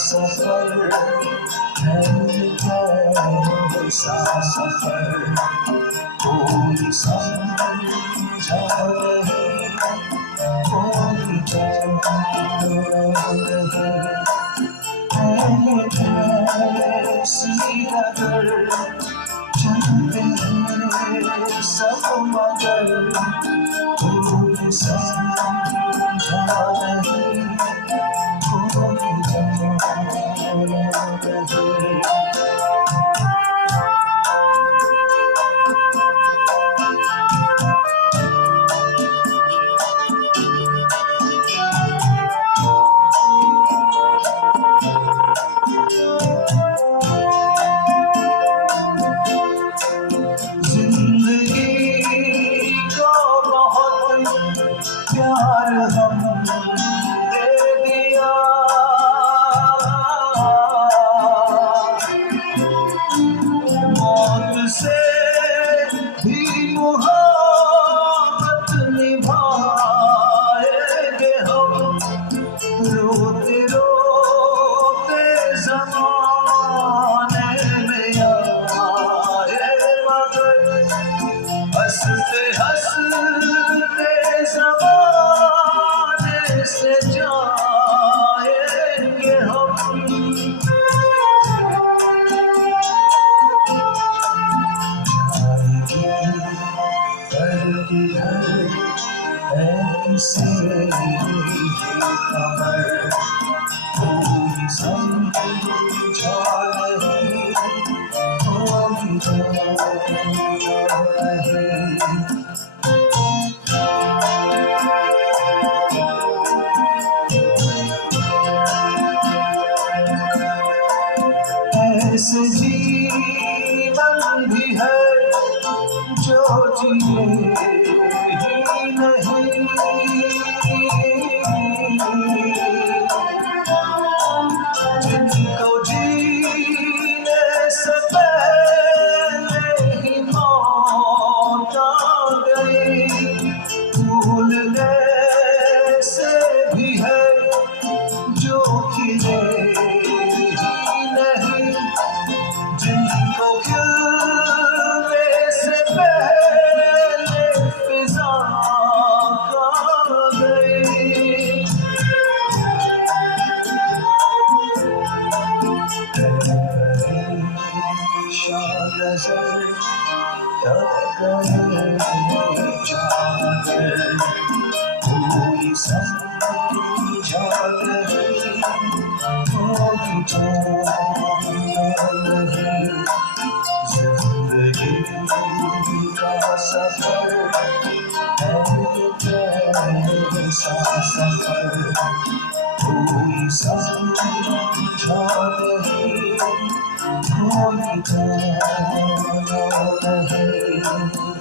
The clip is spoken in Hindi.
सफर है, कैसा सफर कोई समझा नहीं, कोई जान नहीं। कैसी अगर चलते हैं सब मगर कोई समझा नहीं, कोई जान नहीं। प्यार हमने दिया, मौत से भी मोहब्बत निभाएंगे हम, रोते रोते ज़माने में आए मगर हंसते हंसते ज़माने से जाएंगे हम। जाएंगे पर किधर है किसे ये खबर, कोई समझा नहीं, कोई जान नहीं। ऐसे जीवन भी है जो जिए ही नहीं, जिनको जीने से पहले ही मौत आ गई, भूलने से भी है जो खिले नहीं, जिनको खिलने से पहले फिजा आ गई। नज़र कोई समझा नहीं, कोई जान नहीं। जिंदगी का सफर है, कैसा सफर कोई समझा नहीं, कोई जान नहीं।